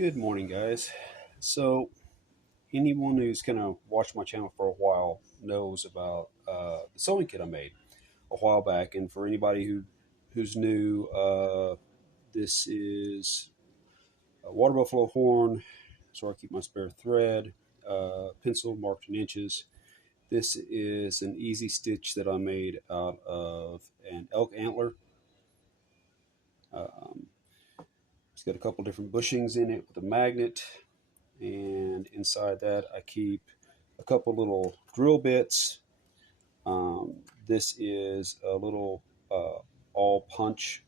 Good morning, guys. So, anyone who's kind of watched my channel for a while knows about the sewing kit I made a while back. And for anybody who's new, this is a water buffalo horn, so I keep my spare thread, pencil marked in inches. This is an easy stitch that I made out of an elk antler. Um, it's got a couple different bushings in it with a magnet, and inside that I keep a couple little drill bits. This is a little all punch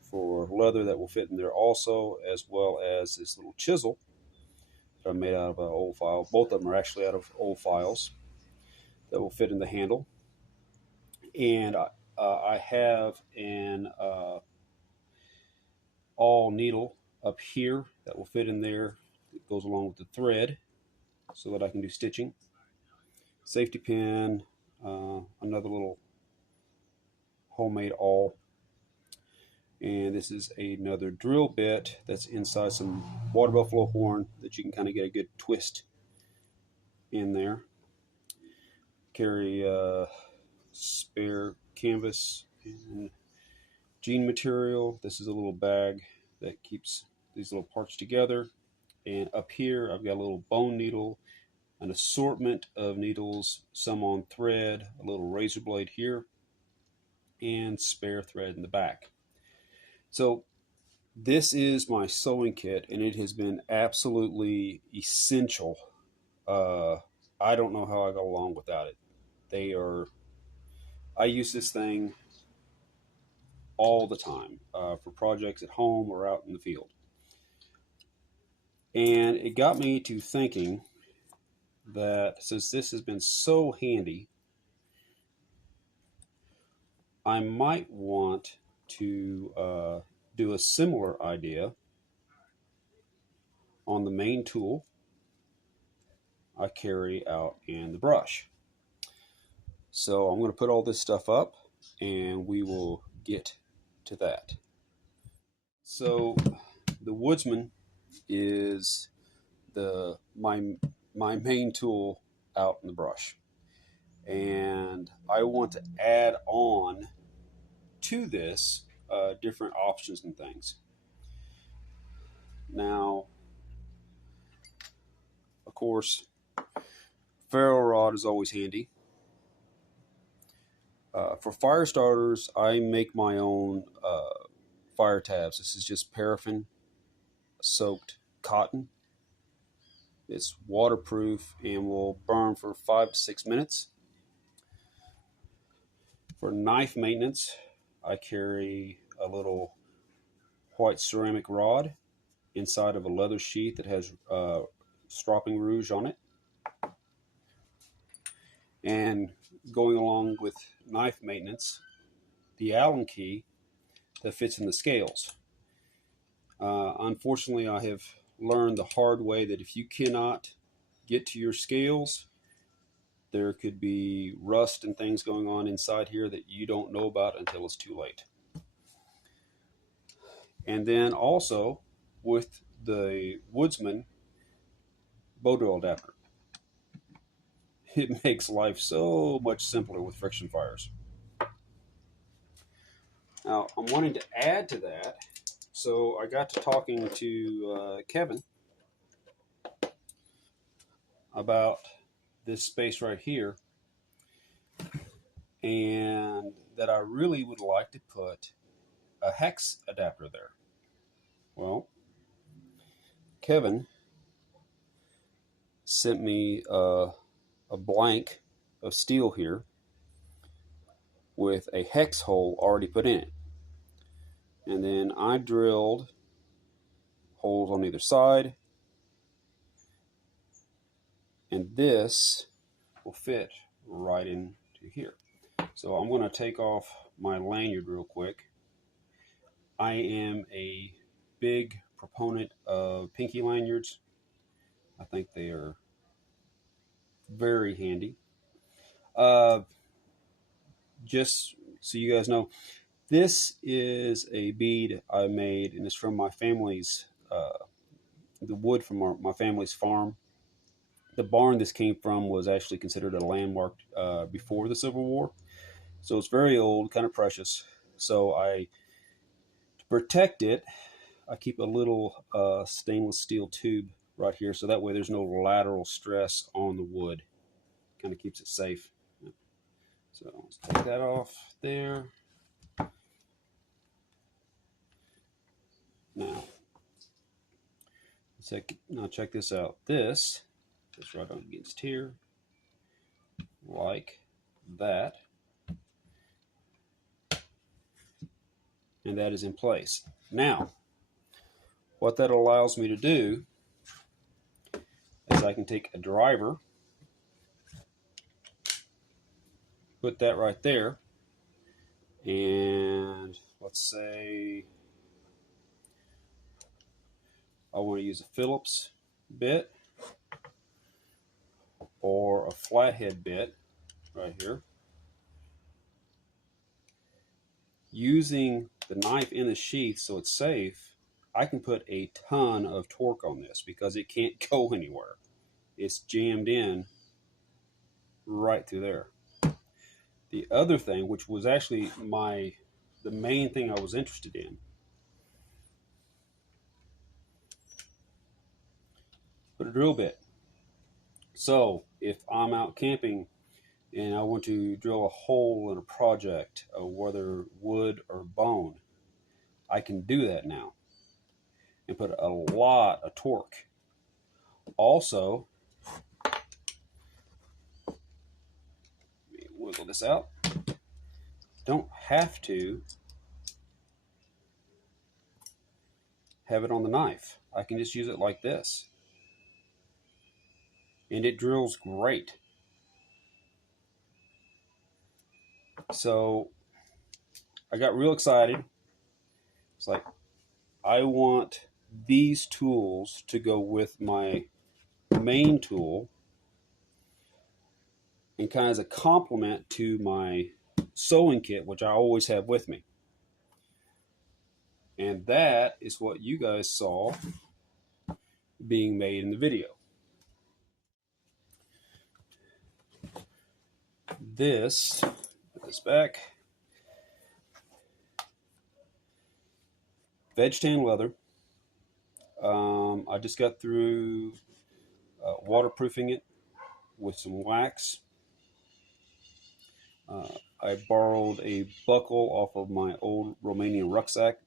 for leather that will fit in there also, as well as this little chisel that I made out of an old file. Both of them are actually out of old files that will fit in the handle. And I have an all needle up here that will fit in there. It goes along with the thread so that I can do stitching. Safety pin, another little homemade awl, and this is another drill bit that's inside some water buffalo horn that you can kind of get a good twist in there. Carry spare canvas and jean material. This is a little bag that keeps these little parts together. And up here I've got a little bone needle, an assortment of needles, some on thread, a little razor blade here, and spare thread in the back. So this is my sewing kit, and it has been absolutely essential. I don't know how I go along without it. I use this thing all the time for projects at home or out in the field. And it got me to thinking that since this has been so handy, I might want to do a similar idea on the main tool I carry out in the brush. So I'm going to put all this stuff up and we will get to that. So the Woodsman is my main tool out in the brush, and I want to add on to this different options and things. Now, of course, ferro rod is always handy. For fire starters, I make my own fire tabs. This is just paraffin soaked cotton. It's waterproof and will burn for 5 to 6 minutes. For knife maintenance, I carry a little white ceramic rod inside of a leather sheath that has stropping rouge on it. And going along with knife maintenance, the Allen key that fits in the scales. Unfortunately, I have learned the hard way that if you cannot get to your scales, there could be rust and things going on inside here that you don't know about until it's too late. And then also with the Woodsman bow drill adapter, it makes life so much simpler with friction fires. Now, I'm wanting to add to that, so I got to talking to Kevin about this space right here, and that I really would like to put a hex adapter there. Well, Kevin sent me a blank of steel here with a hex hole already put in it. And then I drilled holes on either side, and this will fit right into here. So I'm going to take off my lanyard real quick. I am a big proponent of pinky lanyards. I think they are very handy. Just so you guys know, this is a bead I made, and it's from my family's the wood from my family's farm. The barn this came from was actually considered a landmark before the Civil War, so it's very old, kind of precious. So to protect it, I keep a little stainless steel tube right here, so that way there's no lateral stress on the wood. Kind of keeps it safe. So let's take that off there. Now check this out. This is right on against here, like that. And that is in place. Now, what that allows me to do is I can take a driver, put that right there, and let's say I want to use a Phillips bit or a flathead bit right here. Using the knife in the sheath so it's safe, I can put a ton of torque on this because it can't go anywhere. It's jammed in right through there. The other thing, which was actually the main thing I was interested in, put a drill bit. So if I'm out camping and I want to drill a hole in a project, whether wood or bone, I can do that now and put a lot of torque. Also, let me wiggle this out. Don't have to have it on the knife. I can just use it like this. And it drills great. So I got real excited. It's like, I want these tools to go with my main tool and kind of as a complement to my sewing kit, which I always have with me. And that is what you guys saw being made in the video. This, put this back, veg tan leather. I just got through waterproofing it with some wax. I borrowed a buckle off of my old Romanian rucksack,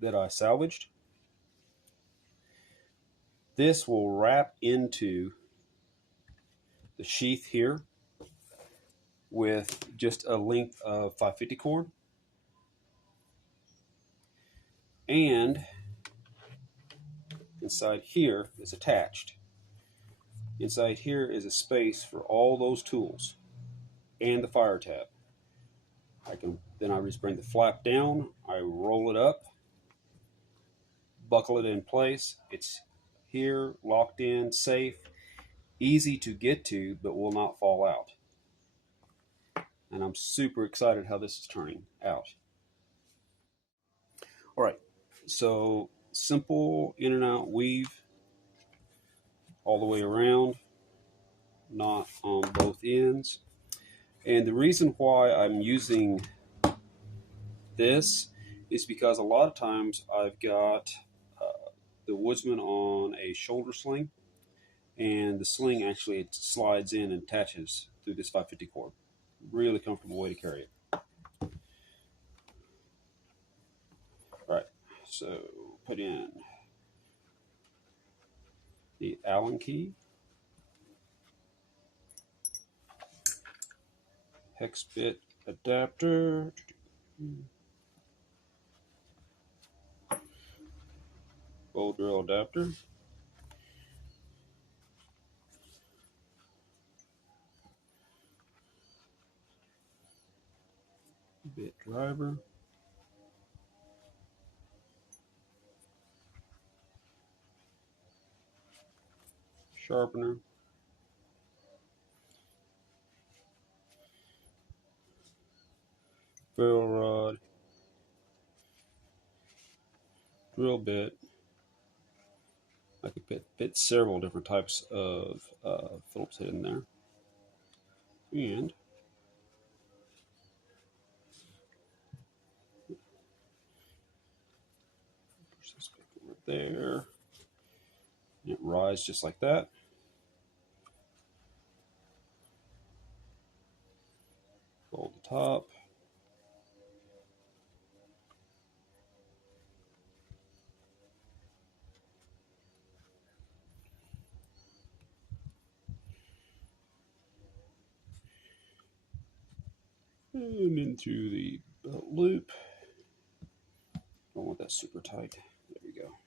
that I salvaged. This will wrap into the sheath here with just a length of 550 cord. And inside here is attached. Inside here is a space for all those tools and the fire tab. Then I just bring the flap down, I roll it up, buckle it in place. It's here, locked in, safe, easy to get to, but will not fall out. And I'm super excited how this is turning out. All right, so simple in and out weave all the way around, knot on both ends. And the reason why I'm using this is because a lot of times I've got the Woodsman on a shoulder sling, and the sling actually slides in and attaches through this 550 cord. Really comfortable way to carry it. All right, so put in the Allen key, hex bit adapter, bow drill adapter, bit driver, sharpener, ferrule rod, drill bit, I could fit several different types of Phillips head in there. And push this back over there. And it rises just like that. Fold the top. And into the belt loop. Don't want that super tight. There we go.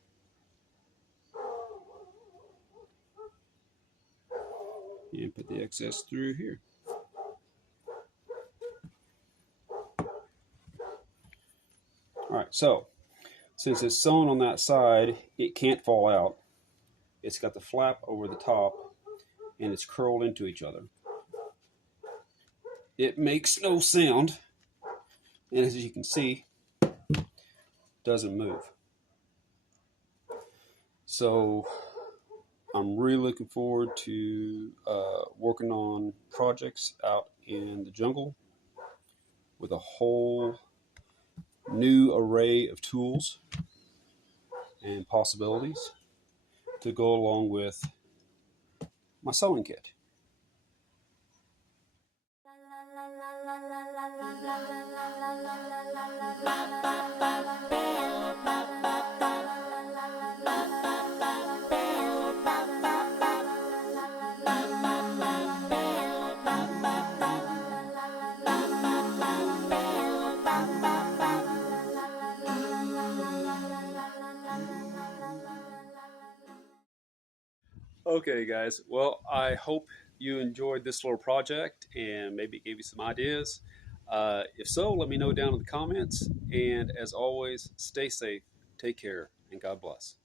And put the excess through here. All right, so since it's sewn on that side, it can't fall out. It's got the flap over the top, and it's curled into each other. It makes no sound, and as you can see, it doesn't move. So I'm really looking forward to working on projects out in the jungle with a whole new array of tools and possibilities to go along with my sewing kit. Okay, guys. Well, I hope you enjoyed this little project and maybe it gave you some ideas. If so, let me know down in the comments. And as always, stay safe, take care, and God bless.